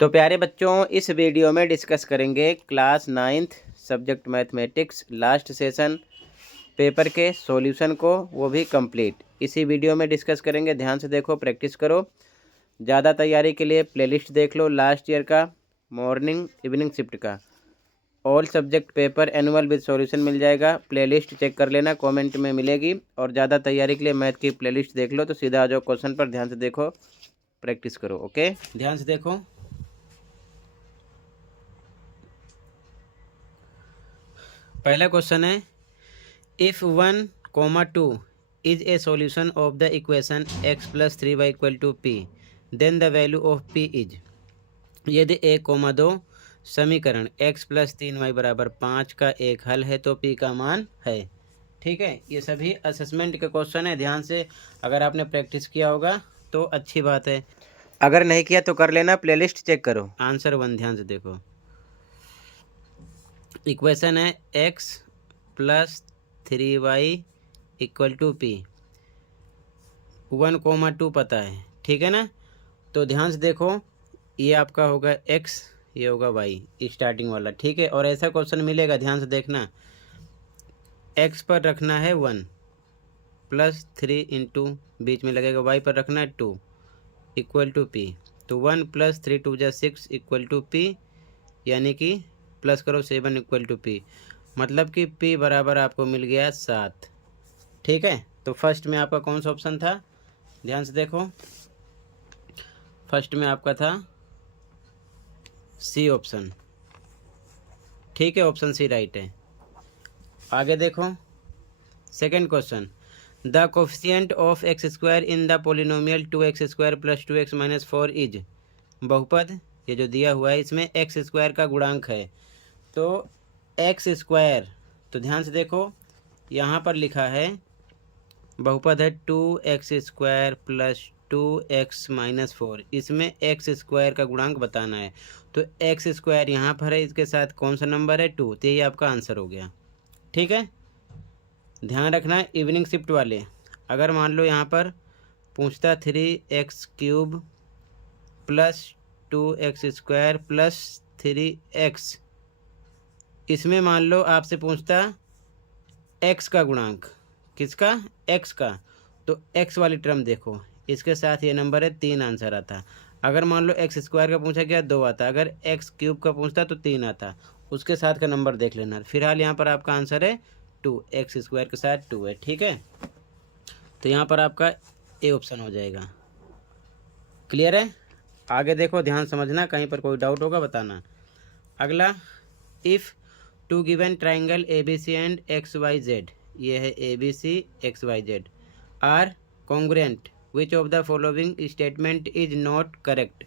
तो प्यारे बच्चों, इस वीडियो में डिस्कस करेंगे class 9th subject mathematics last session paper के सॉल्यूशन को, वो भी कंप्लीट इसी वीडियो में डिस्कस करेंगे। ध्यान से देखो, प्रैक्टिस करो। ज़्यादा तैयारी के लिए प्लेलिस्ट देख लो, लास्ट ईयर का मॉर्निंग इवनिंग शिफ्ट का all subject paper annual with solution मिल जाएगा। प्लेलिस्ट चेक कर लेना, कमेंट में मिलेगी। और ज़्यादा तैयारी के लिए मैथ की प्लेलिस्ट देख लो। तो सीधा आ जाओ क्वेश्चन पर, ध्यान से देखो, प्रैक्टिस करो। ओके, ध्यान से देखो। पहला क्वेश्चन है, if 1, 2 is a solution of the equation x + 3y = p, then the value of p is. यदि 1, 2 समीकरण x + 3y = 5 का एक हल है तो p का मान है। ठीक है, ये सभी असेसमेंट के क्वेश्चन है। ध्यान से, अगर आपने प्रैक्टिस किया होगा तो अच्छी बात है, अगर नहीं किया तो कर लेना, प्लेलिस्ट चेक करो। आंसर 1 ध्यान से देखो। इक्वेशन है x + 3y = p, 1, 2 पता है, ठीक है ना। तो ध्यान से देखो, ये आपका होगा x, ये होगा y स्टार्टिंग वाला, ठीक है। और ऐसा क्वेश्चन मिलेगा, ध्यान से देखना, x पर रखना है 1 + 3 इंटू बीच में लगेगा, y पर रखना है 2 = p। तो 1 + 3 2 = 6 = p, यानी कि प्लस करो 7 = p, मतलब कि p बराबर आपको मिल गया 7। ठीक है, तो फर्स्ट में आपका कौन सा ऑप्शन था, ध्यान से देखो। फर्स्ट में आपका था सी ऑप्शन, ठीक है, ऑप्शन सी राइट है। आगे देखो, second question, the coefficient of x² in the polynomial 2x² + 2x - 4 is. बहुपद ये जो दिया हुआ है, इसमें x² का गुणांक है, तो x², तो ध्यान से देखो, यहाँ पर लिखा है बहुपद है 2x² + 2x - 4, इसमें x² का गुणांक बताना है। तो x² यहाँ पर है, इसके साथ कौन सा नंबर है 2, तो ये आपका आंसर हो गया। ठीक है, ध्यान रखना इवनिंग शिफ्ट वाले, अगर मान लो यहाँ पर पूछता 3x³ + 2x² + 3x, इसमें मान लो आपसे पूछता x का गुणांक, किसका, x का, तो x वाली टर्म देखो, इसके साथ ये नंबर है 3 आंसर आता। अगर मान लो x² का पूछा गया 2 आता, अगर x³ का पूछता तो 3 आता, उसके साथ का नंबर देख लेना। फिलहाल यहाँ पर आपका आंसर है 2, x² के साथ 2 है, ठीक है। तो यहाँ पर आपका ए ऑप्शन हो जाएगा। क्लियर है, आगे देखो, ध्यान समझना, कहीं पर कोई डाउट होगा बताना। अगला, if two given triangle ABC and XYZ, ये है ABC XYZ are congruent, which of the following statement is not correct.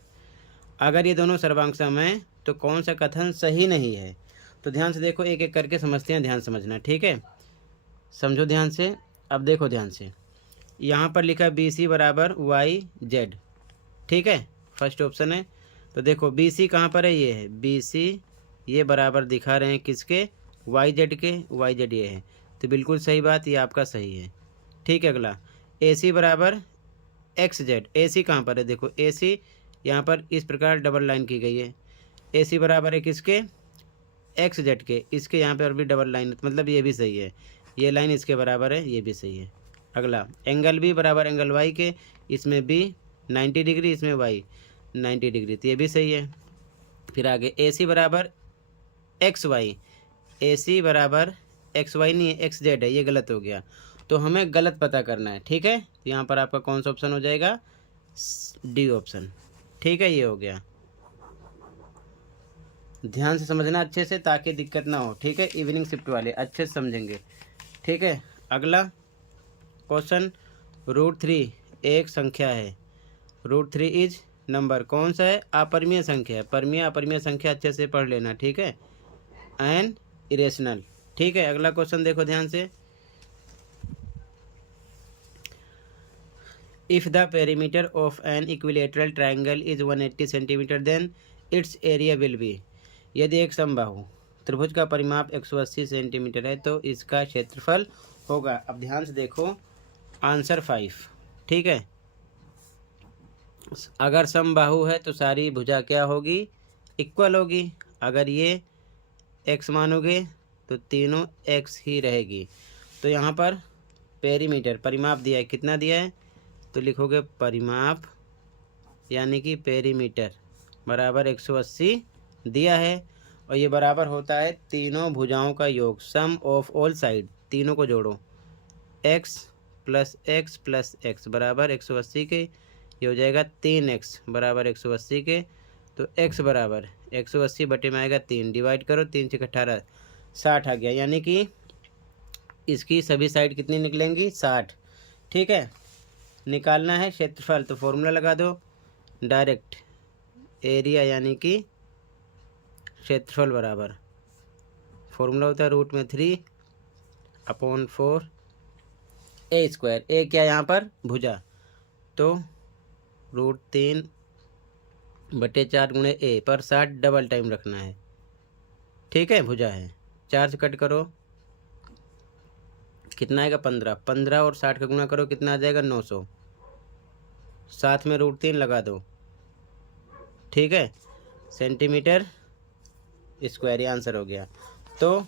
अगर ये दोनों सर्वांग हैं तो कौन सा कथन सही नहीं है। तो ध्यान से देखो, एक एक करके समझते हैं, ध्यान समझना, ठीक है, समझो ध्यान से। अब देखो ध्यान से, यहाँ पर लिखा BC = YZ, ठीक है, फर्स्ट ऑप्शन है। तो देखो BC कहाँ पर है, ये है BC, ये बराबर दिखा रहे हैं किसके, YZ के, YZ ये है, तो बिल्कुल सही बात, ये आपका सही है। ठीक है, अगला AC = XZ, AC कहाँ पर है, देखो AC यहाँ पर इस प्रकार डबल लाइन की गई है, AC बराबर है किसके, XZ के, इसके यहाँ पर भी डबल लाइन, मतलब ये भी सही है, ये लाइन इसके बराबर है, ये भी सही है। अगला, एंगल B = एंगल Y के, इसमें B 90 डिग्री, इसमें Y 90 डिग्री, तो ये भी सही है। फिर आगे AC = XY, AC = XY नहीं है, XZ है, ये गलत हो गया, तो हमें गलत पता करना है। ठीक है, तो यहाँ पर आपका कौन सा ऑप्शन हो जाएगा, डी ऑप्शन, ठीक है, ये हो गया। ध्यान से समझना अच्छे से, ताकि दिक्कत ना हो, ठीक है, इवनिंग शिफ्ट वाले अच्छे से समझेंगे। ठीक है, अगला क्वेश्चन, √3 एक संख्या है, √3 इज नंबर, कौन सा है, अपरिमेय संख्या है, परमीय अपरिमेय संख्या अच्छे से पढ़ लेना, ठीक है, एन इरेशनल। ठीक है, अगला क्वेश्चन देखो ध्यान से, if the perimeter of an equilateral triangle is 180 centimetre then its area will be. यदि एक समबाहु त्रिभुज का परिमाप 180 सेंटीमीटर है तो इसका क्षेत्रफल होगा। अब ध्यान से देखो, आंसर 5, ठीक है, अगर समबाहु है तो सारी भुजा क्या होगी, इक्वल होगी। अगर ये x मानोगे तो तीनों x ही रहेगी। तो यहाँ पर पेरीमीटर परिमाप दिया है, कितना दिया है, तो लिखोगे परिमाप यानी कि पेरीमीटर बराबर 180 दिया है। और ये बराबर होता है तीनों भुजाओं का योग, सम ऑफ ऑल साइड, तीनों को जोड़ो, x plus x plus x बराबर 180 के, ये हो जाएगा 3x बराबर 180 के। तो x बराबर 180 बटे में आएगा 3, डिवाइड करो 3 से 18 60 आ गया, यानी कि इसकी सभी साइड कितनी निकलेंगी, 60। ठीक है, निकालना है क्षेत्रफल, तो फॉर्मूला लगा दो डायरेक्ट, एरिया यानी कि क्षेत्रफल बराबर फॉर्मूला होता है √3/4 ए स्क्वायर। ए क्या यहाँ पर भुजा, तो √3/4 गुणे ए पर 60 डबल टाइम रखना है। ठीक है, भुजा है, 4 से कट करो कितना आएगा 15, 15 और 60 का गुणा करो कितना आ जाएगा 900, साथ में √3 लगा दो। ठीक है, सेंटीमीटर स्क्वायर, ये आंसर हो गया। तो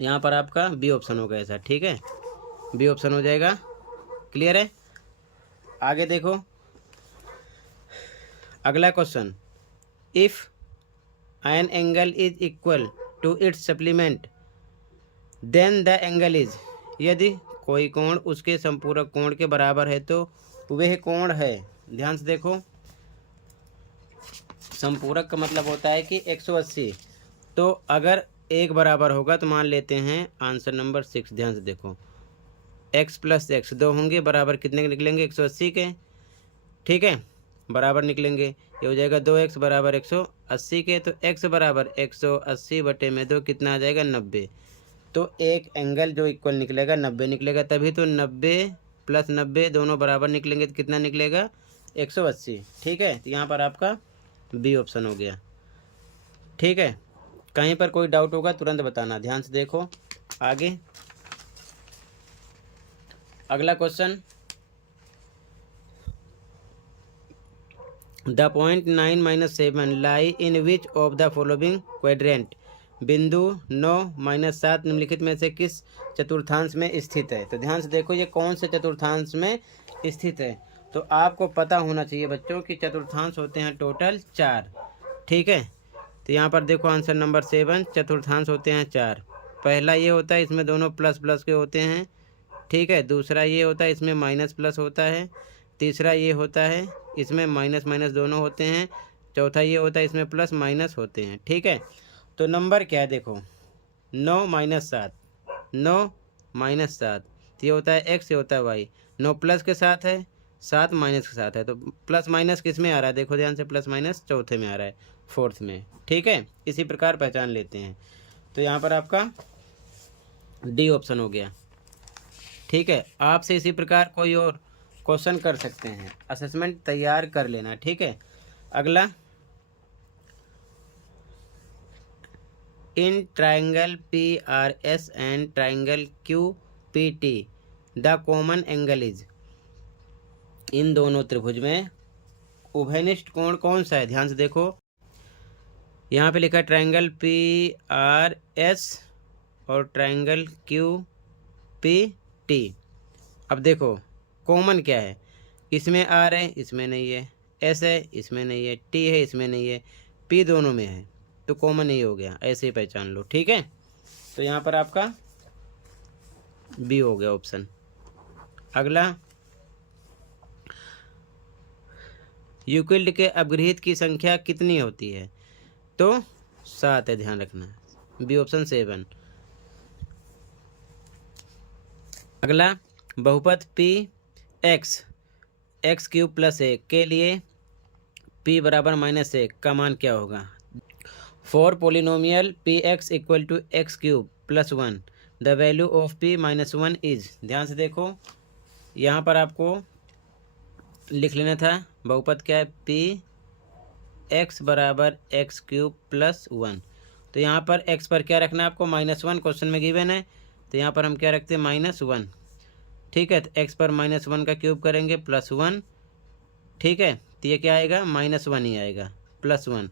यहाँ पर आपका बी ऑप्शन होगा ऐसा। ठीक है, बी ऑप्शन हो जाएगा। क्लियर है, आगे देखो अगला question, if an angle is equal to its supplement then the angle is, यदि कोई कोण उसके संपूरक कोण के बराबर है तो वह कोण है। ध्यान से देखो, संपूरक का मतलब होता है कि 180, तो अगर एक बराबर होगा तो मान लेते हैं आंसर नंबर 6। ध्यान से देखो, x प्लस एक्स 2 होंगे बराबर कितने के निकलेंगे, 180 के। ठीक है, बराबर निकलेंगे, ये हो जाएगा 2x बराबर 180 के। तो x बराबर 180 बटे में 2 कितना आ जाएगा 90। तो एक एंगल जो इक्वल निकलेगा 90 निकलेगा, तभी तो 90 प्लस 90 दोनों बराबर निकलेंगे तो कितना निकलेगा 180। ठीक है, तो यहाँ पर आपका बी ऑप्शन हो गया। ठीक है, कहीं पर कोई डाउट होगा तुरंत बताना। ध्यान से देखो आगे अगला question, the point 9 - 7 lie in which of the following quadrant, बिंदु 9 - 7 निम्नलिखित में से किस चतुर्थांश में स्थित है। तो ध्यान से देखो ये कौन से चतुर्थांश में स्थित है, तो आपको पता होना चाहिए बच्चों कि चतुर्थांश होते हैं टोटल 4। ठीक है, तो यहाँ पर देखो आंसर नंबर 7, चतुर्थांश होते हैं 4। पहला ये होता है, इसमें दोनों प्लस प्लस के होते हैं। ठीक है, दूसरा ये होता है, इसमें माइनस प्लस होता है। तीसरा ये होता है, इसमें माइनस माइनस दोनों होते हैं। चौथा ये होता है, इसमें प्लस माइनस होते हैं। ठीक है, तो नंबर क्या है देखो, 9 - 7, 9 - 7, ये होता है x, ये होता है y। 9 प्लस के साथ है, 7 माइनस के साथ है, तो प्लस माइनस किस में आ रहा है, देखो ध्यान से, प्लस माइनस चौथे में आ रहा है, फोर्थ में। ठीक है, इसी प्रकार पहचान लेते हैं। तो यहाँ पर आपका डी ऑप्शन हो गया। ठीक है, आपसे इसी प्रकार कोई और क्वेश्चन कर सकते हैं, असेसमेंट तैयार कर लेना। ठीक है, अगला, in triangle PRS and triangle QPT the common angle is, इन दोनों त्रिभुज में उभयनिष्ठ कोण कौन सा है। ध्यान से देखो, यहाँ पे लिखा है ट्राइंगल PRS और ट्राइंगल QPT। अब देखो कॉमन क्या है, इसमें R है, इसमें नहीं है, S है, इसमें नहीं है, T है, इसमें नहीं है, P दोनों में है, तो कॉमन ही हो गया, ऐसे ही पहचान लो। ठीक है, तो यहाँ पर आपका बी हो गया ऑप्शन। अगला, यूक्लिड के अपगृहित की संख्या कितनी होती है, तो 7 है, ध्यान रखना, बी ऑप्शन 7। अगला, बहुपद PX प्लस 1 के लिए P बराबर -1 का मान क्या होगा। For polynomial PX equal to x³ + 1 the value of P -1 is. ध्यान से देखो, यहाँ पर आपको लिख लेना था बहुपद क्या है, PX बराबर x³ + 1। तो यहाँ पर x पर क्या रखना है आपको, -1, क्वेश्चन में गिवन है, तो यहाँ पर हम क्या रखते हैं -1। ठीक है, तो x पर -1 का क्यूब करेंगे +1। ठीक है। तो ये क्या आएगा, -1 ही आएगा, +1,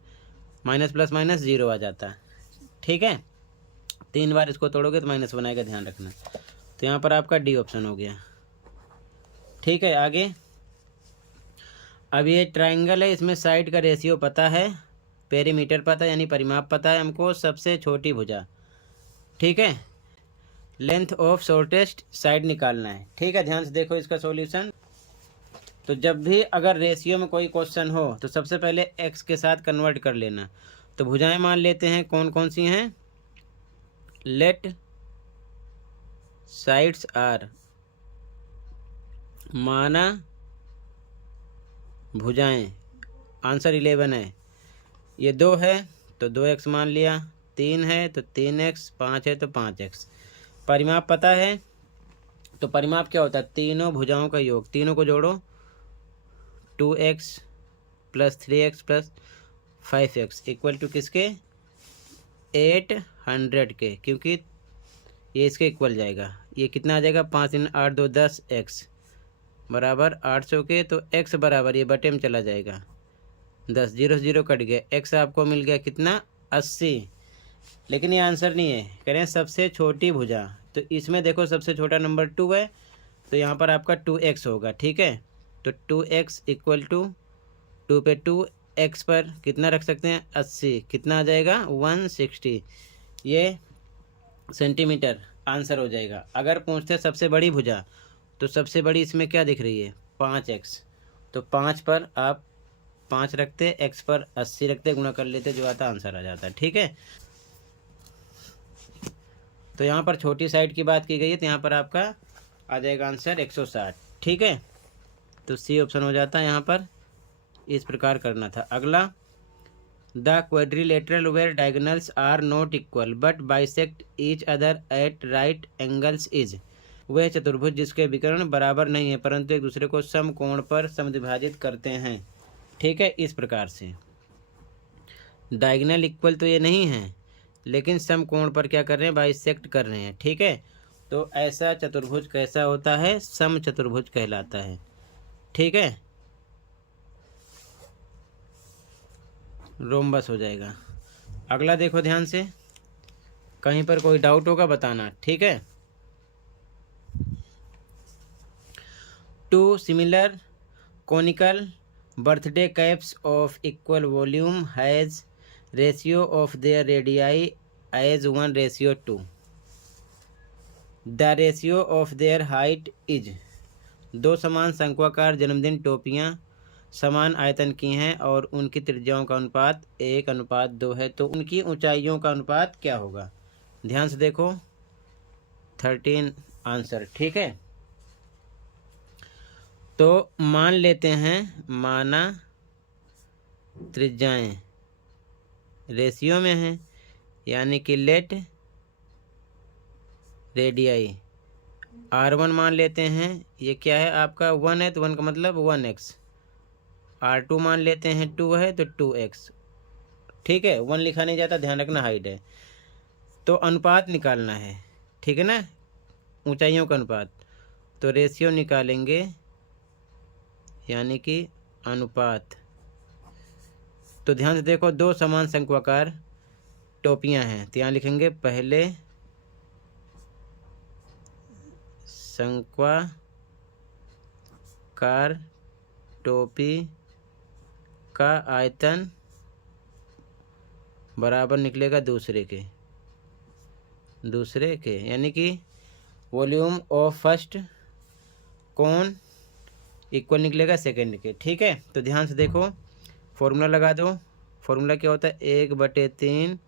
माइनस प्लस माइनस 0 आ जाता। ठीक है, 3 बार इसको तोड़ोगे तो -1 आएगा, ध्यान रखना। तो यहाँ पर आपका डी ऑप्शन हो गया। ठीक है, आगे अब ये ट्राइंगल है, इसमें साइड का रेशियो पता है, पेरीमीटर पता है यानी परिमाप पता है हमको, सबसे छोटी भुजा। ठीक है, लेंथ ऑफ शॉर्टेस्ट साइड निकालना है। ठीक है, ध्यान से देखो इसका सॉल्यूशन। तो जब भी अगर रेशियो में कोई क्वेश्चन हो तो सबसे पहले एक्स के साथ कन्वर्ट कर लेना। तो भुजाएं मान लेते हैं, कौन कौन सी हैं। लेट साइड्स आर, माना भुजाएं, आंसर 11 है। ये 2 है तो 2x मान लिया, 3 है तो 3x, 5 है तो 5x। परिमाप पता है, तो परिमाप क्या होता है, तीनों भुजाओं का योग, तीनों को जोड़ो, 2x + 3x + 5x equal to किसके, 800 के, क्योंकि ये इसके इक्वल जाएगा। ये कितना आ जाएगा, 5 × 8 = 2 10x बराबर 800 के। तो x बराबर, ये बटे में चला जाएगा 10, 0 से 0 कट गया, x आपको मिल गया कितना, 80। लेकिन ये आंसर नहीं है, कह रहे हैं सबसे छोटी भुजा। तो इसमें देखो सबसे छोटा नंबर 2 है, तो यहाँ पर आपका 2x होगा। ठीक है, तो 2x इक्वल टू 2 पे 2, x पर कितना रख सकते हैं, 80, कितना आ जाएगा, 160। ये सेंटीमीटर आंसर हो जाएगा। अगर पूछते सबसे बड़ी भुजा, तो सबसे बड़ी इसमें क्या दिख रही है, 5x। तो 5 पर आप 5 रखते, x पर 80 रखते, गुणा कर लेते, जो आता आंसर आ जाता है। ठीक है, तो यहाँ पर छोटी साइड की बात की गई है, तो यहाँ पर आपका आ जाएगा आंसर 160। ठीक है, तो सी ऑप्शन हो जाता है यहाँ पर। इस प्रकार करना था। अगला, the quadrilateral where diagonals are not equal but bisect each other at right angles is. वह चतुर्भुज जिसके विकर्ण बराबर नहीं है परंतु एक दूसरे को समकोण पर समद्विभाजित करते हैं। ठीक है, इस प्रकार से डायगोनल इक्वल तो ये नहीं है, लेकिन समकोण पर क्या कर रहे हैं, बाइसेक्ट कर रहे हैं। ठीक है, तो ऐसा चतुर्भुज कैसा होता है, सम चतुर्भुज कहलाता है। ठीक है, रोम्बस हो जाएगा। अगला देखो ध्यान से, कहीं पर कोई डाउट होगा बताना। ठीक है, 2 similar conical birthday caps of equal volume has ratio of their radii as 1:2. The ratio of their height is। 2 समान शंक्वाकार जन्मदिन टोपियाँ समान आयतन की हैं और उनकी त्रिज्याओं का अनुपात 1:2 है, तो उनकी ऊंचाइयों का अनुपात क्या होगा। ध्यान से देखो, 13 आंसर। ठीक है, तो मान लेते हैं, माना त्रिज्याएं रेशियो में हैं, यानी कि लेट रेडियाई R1 मान लेते हैं, ये क्या है आपका 1 है, तो 1 का मतलब 1x। R2 मान लेते हैं 2 है तो 2x। ठीक है, 1 लिखा नहीं जाता, ध्यान रखना, हाइट है। तो अनुपात निकालना है, ठीक है ना, ऊंचाइयों का अनुपात। तो रेशियो निकालेंगे, यानी कि अनुपात। तो ध्यान से देखो, 2 समान शंक्वाकार टोपियां हैं, तो यहाँ लिखेंगे पहले शंक्वाकार टोपी का आयतन बराबर निकलेगा दूसरे के, यानी कि volume of first cone equal निकलेगा सेकंड के। ठीक है, तो ध्यान से देखो, फॉर्मूला लगा दो। फॉर्मूला क्या होता है, 1/3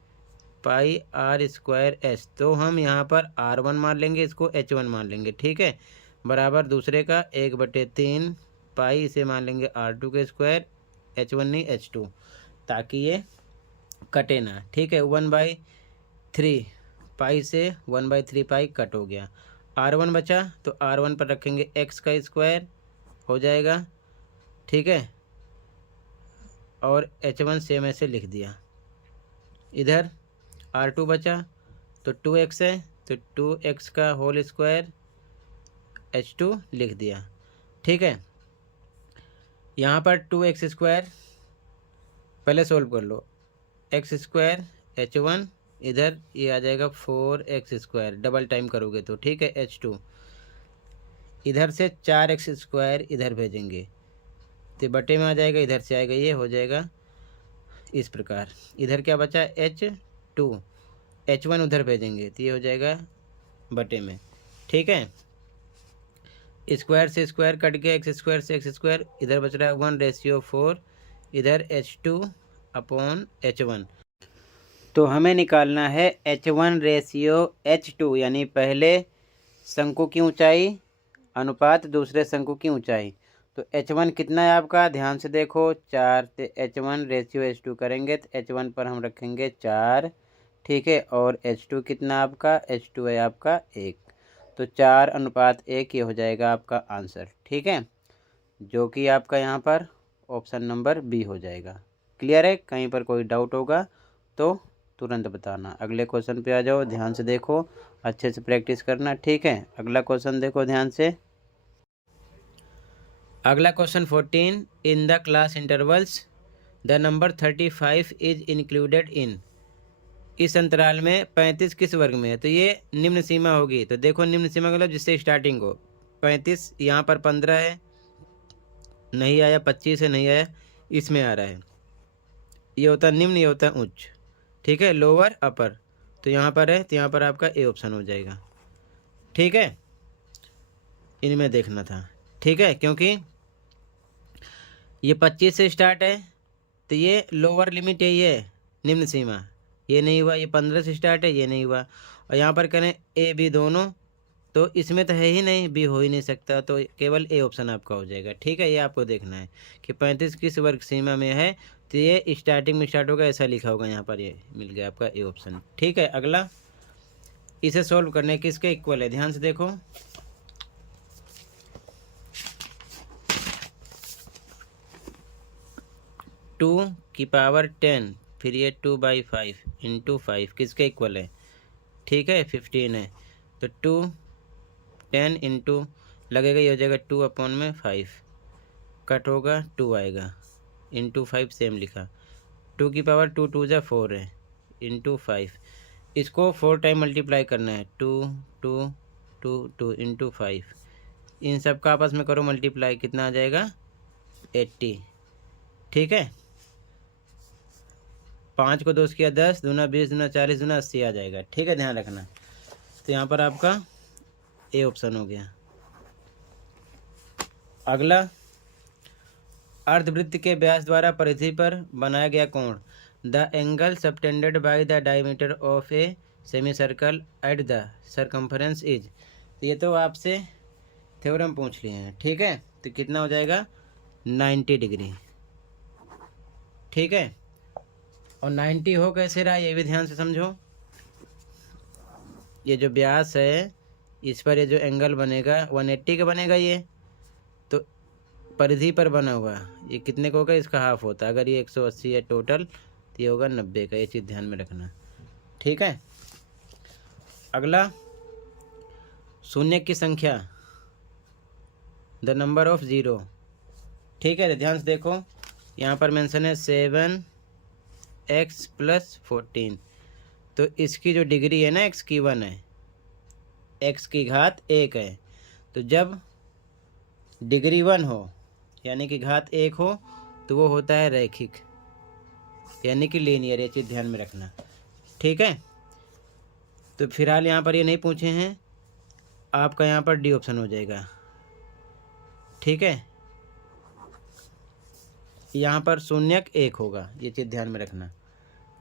पाई r²s। तो हम यहाँ पर r1 मान लेंगे, इसको h1 मान लेंगे। ठीक है, बराबर दूसरे का 1/3 पाई, इसे मान लेंगे r2 के स्क्वायर, h1 नहीं h2, ताकि ये कटे ना। ठीक है, 1/3 पाई से 1/3 पाई कट हो गया। r1 बचा, तो r1 पर रखेंगे x का स्क्वायर हो जाएगा। ठीक है, और h1 सेम ऐसे लिख दिया। इधर r2 बचा, तो 2x है, तो 2x का होल स्क्वायर h2 लिख दिया। ठीक है, यहाँ पर 2x², पहले सोल्व कर लो। x² h1, इधर ये आ जाएगा 4x², डबल टाइम करोगे तो, ठीक है। h2 इधर से 4x² इधर भेजेंगे तो बटे में आ जाएगा, इधर से आएगा, ये हो जाएगा इस प्रकार। इधर क्या बचा, h2, h1 उधर भेजेंगे तो ये हो जाएगा बटे में, ठीक है। स्क्वायर से स्क्वायर कट गया, x² से x², इधर बच रहा है 1:4, इधर h2/h1। तो हमें निकालना है h1:h2, यानी पहले शंकु की ऊंचाई अनुपात दूसरे शंकु की ऊंचाई। तो h1 कितना है आपका, ध्यान से देखो, 4, तो h1:h2 करेंगे तो h1 पर हम रखेंगे 4, ठीक है। और h2 कितना आपका, h2 है आपका 1, तो 4:1 ये हो जाएगा आपका आंसर, ठीक है, जो कि आपका यहाँ पर ऑप्शन नंबर बी हो जाएगा। क्लियर है? कहीं पर कोई डाउट होगा तो तुरंत बताना। अगले क्वेश्चन पे आ जाओ, ध्यान से देखो, अच्छे से प्रैक्टिस करना, ठीक है। अगला क्वेश्चन देखो ध्यान से। अगला question 14, in the class intervals the number 35 is included in. इस अंतराल में 35 किस वर्ग में है, तो ये निम्न सीमा होगी। तो देखो निम्न सीमा मतलब जिससे स्टार्टिंग हो, 35, यहाँ पर 15 है, नहीं आया, 25 है, नहीं आया, इसमें आ रहा है। ये होता है निम्न, ये होता है उच्च, ठीक है, लोअर अपर। तो यहाँ पर है तो यहाँ पर आपका ए ऑप्शन हो जाएगा, ठीक है। इनमें देखना था, ठीक है, क्योंकि ये 25 से स्टार्ट है तो ये लोअर लिमिट यही है, निम्न सीमा, ये नहीं हुआ। ये 15 से स्टार्ट है, ये नहीं हुआ। और यहाँ पर करें ए बी दोनों, तो इसमें तो है ही नहीं, बी हो ही नहीं सकता, तो केवल ए ऑप्शन आपका हो जाएगा, ठीक है। ये आपको देखना है कि 35 किस वर्ग सीमा में है, तो ये स्टार्टिंग में स्टार्ट होगा, ऐसा लिखा होगा यहाँ पर, ये मिल गया आपका ए ऑप्शन, ठीक है। अगला, इसे सोल्व करने किसके इक्वल है, ध्यान से देखो। टू की पावर 10, फिर ये 2/5 इंटू 5 किसके इक्वल है, ठीक है, 15 है। तो 2 10 इंटू लगेगा, ये हो जाएगा 2/5, कट होगा 2 आएगा, इंटू 5 सेम लिखा। 2 की पावर 2 2 जा 4 है, इंटू 5, इसको 4 टाइम मल्टीप्लाई करना है, 2 2 2 2 इंटू 5, इन सब का आपस में करो मल्टीप्लाई, कितना आ जाएगा 80, ठीक है। 5 को 2 किया 10, दूना 20, दूना 40, दूना 80 आ जाएगा, ठीक है, ध्यान रखना। तो यहाँ पर आपका ए ऑप्शन हो गया। अगला, अर्धवृत्त के व्यास द्वारा परिधि पर बनाया गया कोण, the angle subtended by the diameter of a semi circle at the circumference is. ये तो आपसे थ्योरम पूछ लिए हैं, ठीक है। तो कितना हो जाएगा 90 डिग्री, ठीक है। और 90 हो कैसे रहा, ये भी ध्यान से समझो। ये जो व्यास है, इस पर ये जो एंगल बनेगा 180 का बनेगा, ये तो परिधि पर बना हुआ, ये कितने का होगा, इसका हाफ होता है। अगर ये 180 है टोटल तो ये होगा 90 का, ये चीज़ ध्यान में रखना, ठीक है। अगला, शून्य की संख्या, द नंबर ऑफ ज़ीरो, ठीक है। ध्यान से देखो, यहाँ पर मेंशन है 7x + 14, तो इसकी जो डिग्री है ना, x की 1 है, x की घात 1 है। तो जब डिग्री 1 हो यानी कि घात 1 हो तो वो होता है रैखिक, यानी कि लीनियर, ये चीज़ ध्यान में रखना, ठीक है। तो फिलहाल यहाँ पर ये नहीं पूछे हैं, आपका यहाँ पर डी ऑप्शन हो जाएगा, ठीक है। यहाँ पर शून्यक 1 होगा, ये चीज़ ध्यान में रखना,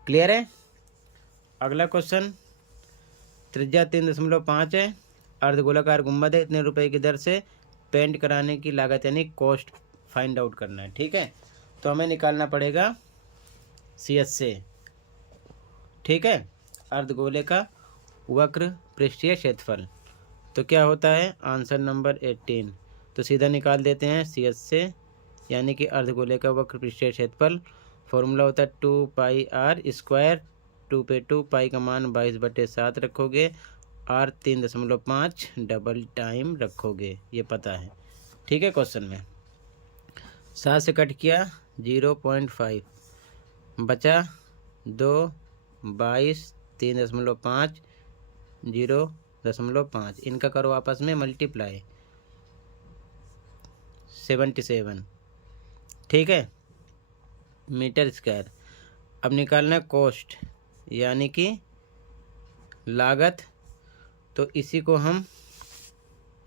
क्लियर है। अगला क्वेश्चन, त्रिज्या 3.5 है, अर्धगोलाकार गुंबद है, इतने रुपए की दर से पेंट कराने की लागत यानी कॉस्ट फाइंड आउट करना है, ठीक है। तो हमें निकालना पड़ेगा CH से, ठीक है, अर्धगोले का वक्र पृष्ठीय क्षेत्रफल। तो क्या होता है, आंसर नंबर 18। तो सीधा निकाल देते हैं CH से, यानी कि अर्धगोले का वक्र पृष्ठीय क्षेत्रफल, फॉर्मूला होता है 2πr², 2 पे 2, पाई का मान 22/7 रखोगे, r 3.5 डबल टाइम रखोगे, ये पता है, ठीक है क्वेश्चन में। 7 से कट किया 0.5, बचा 2, 22, 3.5, 0.5। इनका करो आपस में मल्टीप्लाई, 77, ठीक है, मीटर स्क्वायर। अब निकालना है कॉस्ट यानी कि लागत। तो इसी को हम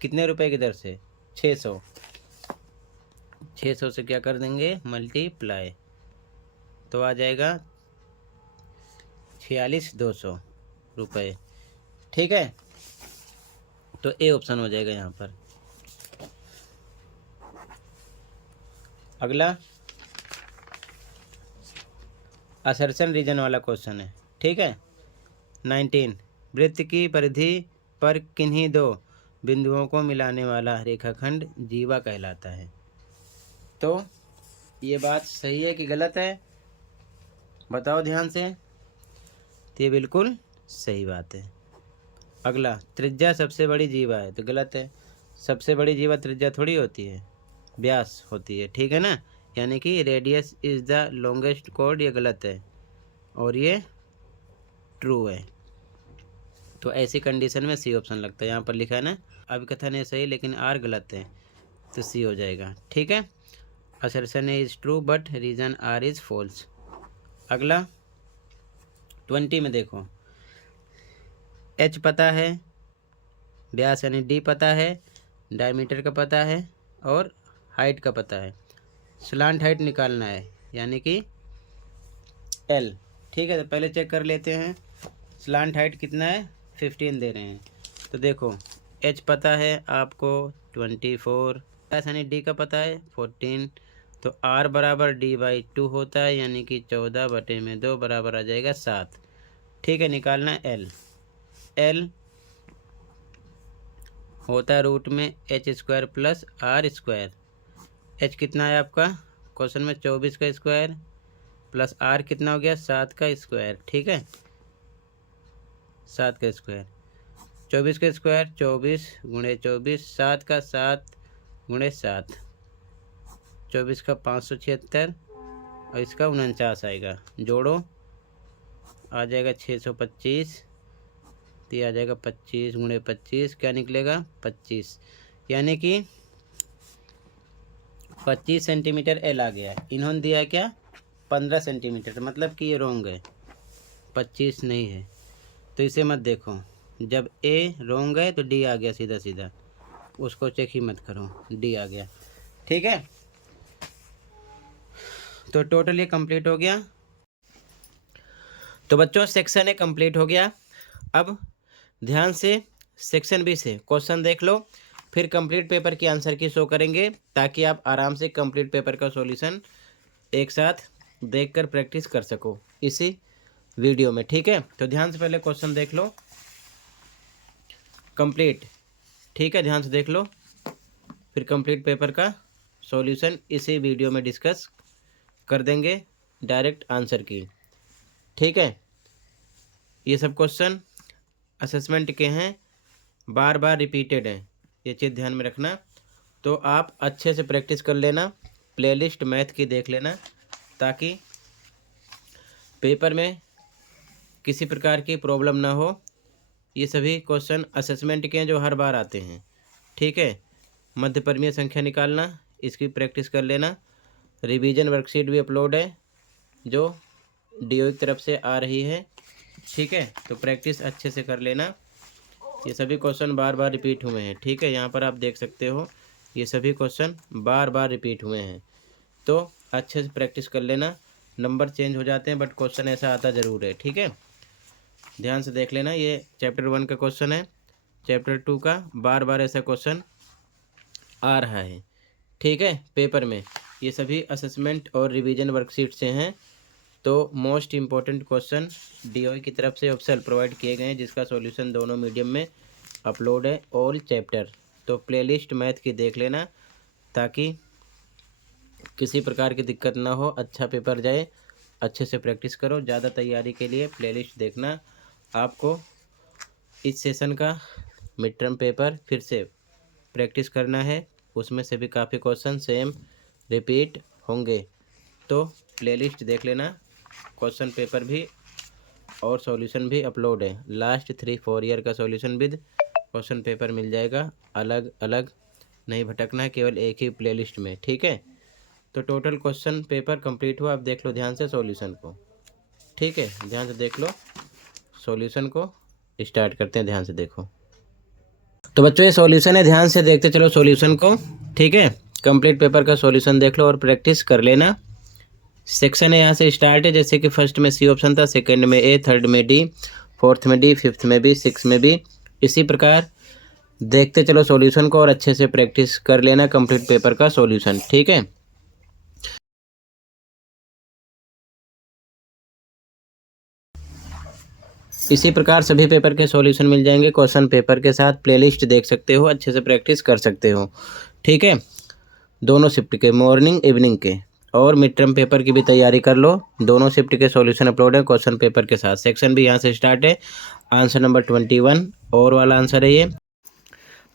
कितने रुपए की दर से, 600 से क्या कर देंगे, मल्टीप्लाई, तो आ जाएगा 46,200 रुपये, ठीक है। तो ए ऑप्शन हो जाएगा यहाँ पर। अगला असर्शन रीजन वाला क्वेश्चन है, ठीक है। 19, वृत्त की परिधि पर किन्हीं दो बिंदुओं को मिलाने वाला रेखाखंड जीवा कहलाता है। तो ये बात सही है कि गलत है, बताओ ध्यान से। तो ये बिल्कुल सही बात है। अगला, त्रिज्या सबसे बड़ी जीवा है, तो गलत है। सबसे बड़ी जीवा त्रिज्या थोड़ी होती है, व्यास होती है, ठीक है ना। यानी कि radius is the longest chord, ये गलत है और ये ट्रू है। तो ऐसी कंडीशन में सी ऑप्शन लगता है। यहाँ पर लिखा है ना, अभिकथन है सही लेकिन आर गलत है, तो सी हो जाएगा, ठीक है। Assertion is true but reason R is false. अगला 20 में देखो, एच पता है, व्यास यानी डी पता है, डायमीटर का पता है और हाइट का पता है। स्लांट हाइट निकालना है यानी कि एल, ठीक है। तो पहले चेक कर लेते हैं स्लांट हाइट कितना है, 15 दे रहे हैं। तो देखो एच पता है आपको 24, यानी डी का पता है 14, तो आर बराबर D/2 होता है यानी कि 14/2 बराबर आ जाएगा 7, ठीक है। निकालना है एल, एल होता है रूट में h² प्लस r²। एच कितना है आपका क्वेश्चन में, 24 का स्क्वायर प्लस आर कितना हो गया, 7 का स्क्वायर, ठीक है। 7 का स्क्वायर, 24 का स्क्वायर 24 गुणे 24, 7 का 7 गुणे 7, 24 का 576 और इसका 49 आएगा, जोड़ो आ जाएगा 625, तो आ जाएगा 25 गुणे 25, क्या निकलेगा 25, यानी कि 25 सेंटीमीटर एल आ गया। इन्होंने दिया है क्या 15 सेंटीमीटर, मतलब कि ये रोंग है, 25 नहीं है, तो इसे मत देखो। जब ए रोंग है तो डी आ गया सीधा सीधा, उसको चेक ही मत करो, डी आ गया, ठीक है। तो टोटल ये कंप्लीट हो गया। तो बच्चों सेक्शन ए कंप्लीट हो गया। अब ध्यान से सेक्शन बी से क्वेश्चन देख लो, फिर कंप्लीट पेपर की आंसर की शो करेंगे ताकि आप आराम से कंप्लीट पेपर का सॉल्यूशन एक साथ देखकर प्रैक्टिस कर सको इसी वीडियो में, ठीक है। तो ध्यान से पहले क्वेश्चन देख लो कंप्लीट, ठीक है, ध्यान से देख लो, फिर कंप्लीट पेपर का सॉल्यूशन इसी वीडियो में डिस्कस कर देंगे, डायरेक्ट आंसर की, ठीक है। ये सब क्वेश्चन असेसमेंट के हैं, बार बार रिपीटेड है, ये चीज़ ध्यान में रखना। तो आप अच्छे से प्रैक्टिस कर लेना, प्लेलिस्ट मैथ की देख लेना ताकि पेपर में किसी प्रकार की प्रॉब्लम ना हो। ये सभी क्वेश्चन असेसमेंट के हैं जो हर बार आते हैं, ठीक है। मध्य परिमेय संख्या निकालना, इसकी प्रैक्टिस कर लेना। रिवीजन वर्कशीट भी अपलोड है जो DO की तरफ से आ रही है, ठीक है। तो प्रैक्टिस अच्छे से कर लेना। ये सभी क्वेश्चन बार बार रिपीट हुए हैं, ठीक है। यहाँ पर आप देख सकते हो ये सभी क्वेश्चन बार बार रिपीट हुए हैं, तो अच्छे से प्रैक्टिस कर लेना। नंबर चेंज हो जाते हैं बट क्वेश्चन ऐसा आता ज़रूर है, ठीक है। ध्यान से देख लेना, ये चैप्टर 1 का क्वेश्चन है, चैप्टर 2 का बार बार ऐसा क्वेश्चन आ रहा है, ठीक है। पेपर में ये सभी असेसमेंट और रिवीजन वर्कशीट से हैं। तो मोस्ट इम्पोर्टेंट क्वेश्चन DOE की तरफ से ऑप्शन प्रोवाइड किए गए हैं जिसका सॉल्यूशन दोनों मीडियम में अपलोड है, ऑल चैप्टर। तो प्लेलिस्ट मैथ की देख लेना ताकि किसी प्रकार की दिक्कत ना हो, अच्छा पेपर जाए। अच्छे से प्रैक्टिस करो, ज़्यादा तैयारी के लिए प्लेलिस्ट देखना। आपको इस सेशन का मिड टर्म पेपर फिर से प्रैक्टिस करना है, उसमें से भी काफ़ी क्वेश्चन सेम रिपीट होंगे। तो प्लेलिस्ट देख लेना, क्वेश्चन पेपर भी और सॉल्यूशन भी अपलोड है। लास्ट 3-4 ईयर का सॉल्यूशन विद क्वेश्चन पेपर मिल जाएगा, अलग अलग नहीं भटकना है, केवल एक ही प्लेलिस्ट में, ठीक है। तो टोटल क्वेश्चन पेपर कंप्लीट हुआ। अब देख लो ध्यान से सॉल्यूशन को, ठीक है, ध्यान से देख लो सॉल्यूशन को। स्टार्ट करते हैं, ध्यान से देखो। तो बच्चों ये सॉल्यूशन है, ध्यान से देखते चलो सॉल्यूशन को, ठीक है। कंप्लीट पेपर का सॉल्यूशन देख लो और प्रैक्टिस कर लेना। सेक्शन है यहाँ से स्टार्ट है, जैसे कि फर्स्ट में सी ऑप्शन था, सेकंड में ए, थर्ड में डी, फोर्थ में डी, फिफ्थ में बी, सिक्स में बी। इसी प्रकार देखते चलो सॉल्यूशन को और अच्छे से प्रैक्टिस कर लेना कंप्लीट पेपर का सॉल्यूशन, ठीक है। इसी प्रकार सभी पेपर के सॉल्यूशन मिल जाएंगे क्वेश्चन पेपर के साथ। प्लेलिस्ट देख सकते हो, अच्छे से प्रैक्टिस कर सकते हो, ठीक है। दोनों शिफ्ट के, मॉर्निंग इवनिंग के, और मिड टर्म पेपर की भी तैयारी कर लो। दोनों शिफ्ट के सॉल्यूशन अपलोड है क्वेश्चन पेपर के साथ। सेक्शन भी यहाँ से स्टार्ट है। आंसर नंबर 21 और वाला आंसर है ये।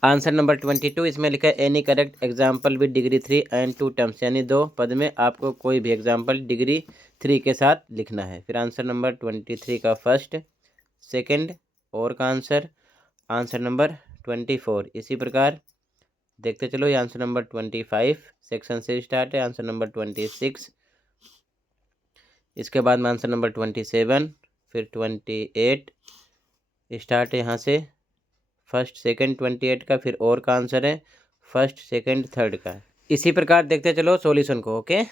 आंसर नंबर 22 इसमें लिखा है any correct example with degree 3 and 2 terms, यानी 2 पद में आपको कोई भी एग्जाम्पल डिग्री 3 के साथ लिखना है। फिर आंसर नंबर 23 का फर्स्ट, सेकंड और का आंसर, आंसर नंबर 24। इसी प्रकार देखते चलो, ये आंसर नंबर 25 सेक्शन से स्टार्ट है। आंसर नंबर 26, इसके बाद में आंसर नंबर 27, फिर 28 स्टार्ट है यहाँ से, फर्स्ट सेकंड 28 का, फिर और का आंसर है फर्स्ट सेकंड थर्ड का। इसी प्रकार देखते चलो सॉल्यूशन को, ओके।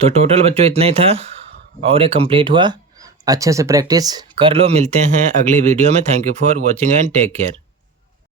तो टोटल बच्चों इतना ही था और ये कंप्लीट हुआ। अच्छे से प्रैक्टिस कर लो। मिलते हैं अगली वीडियो में। Thank you for watching and take care.